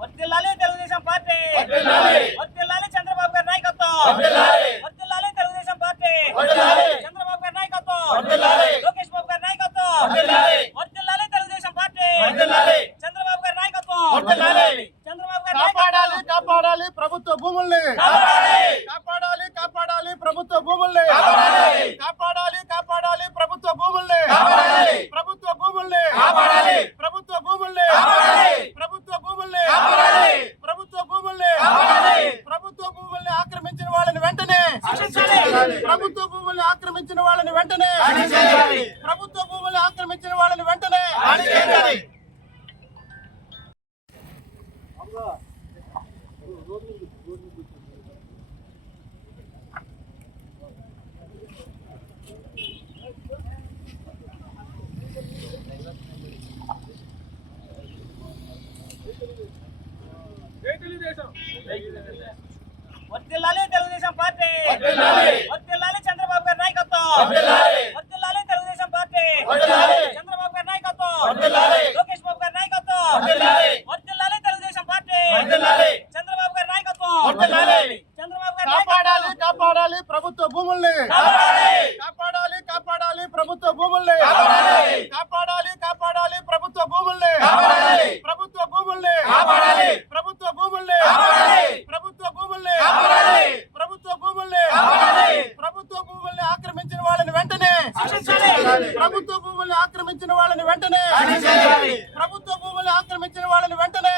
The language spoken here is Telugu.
వర్ధిల్లాలి తెలుగుదేశం పార్టీ, వర్ధిల్లాలి చంద్రబాబు గారి నాయకత్వం, వర్ధిల్లాలి తెలుగుదేశం పార్టీ, చంద్రబాబు గారి నాయకత్వం, లోకేష్ బాబు గారి నాయకత్వం, వర్ధిల్లాలి తెలుగుదేశం పార్టీ, చంద్రబాబు గారి నాయకత్వం, చంద్రబాబు గారి కాపాడాలి కాపాడాలి ప్రభుత్వ భూముల్ని, కాపాడాలి కాపాడాలి ప్రభుత్వ భూముల్ని, కాపాడాలి కాపాడాలి ప్రభుత్వ భూముల్ని, ప్రభుత్వ భూముల్ని, ప్రభుత్వ భూముల్ని, ప్రభుత్వ భూముల్ని, ప్రభుత్వ భూముల్ని, ప్రభుత్వ భూముల్ని ఆక్రమించిన వాళ్ళని వెంటనే, ప్రభుత్వ భూముల్ని ఆక్రమించిన వాళ్ళని వెంటనే, ప్రభుత్వ భూముల్ని ఆక్రమించిన వాళ్ళని వెంటనే వర్ధిల్లాలి తెలుగుదేశం పార్టీ, వర్ధిల్లాలి చంద్రబాబు గారి నాయకత్వం, వర్ధిల్లాలి తెలుగుదేశం పార్టీ, చంద్రబాబు గారి నాయకత్వం, లోకేష్ బాబు గారి నాయకత్వం, వర్ధిల్లాలి తెలుగుదేశం పార్టీ, చంద్రబాబు గారి నాయకత్వం, చంద్రబాబు గారి కాపాడాలి కాపాడాలి ప్రభుత్వ భూముల్ని, కాపాడాలి కాపాడాలి ప్రభుత్వ భూముల్ని, కాపాడాలి కాపాడాలి ప్రభుత్వ భూముల్ని, ప్రభుత్వ భూముల్ని, ప్రభుత్వ భూముల్ని, ప్రభుత్వ భూముల్ని, ప్రభుత్వ భూముల్ని, ప్రభుత్వ భూముల్ని ఆక్రమించిన వాళ్ళని వెంటనే, ప్రభుత్వ భూముల్ని ఆక్రమించిన వాళ్ళని వెంటనే, ప్రభుత్వ భూముల్ని ఆక్రమించిన వాళ్ళని వెంటనే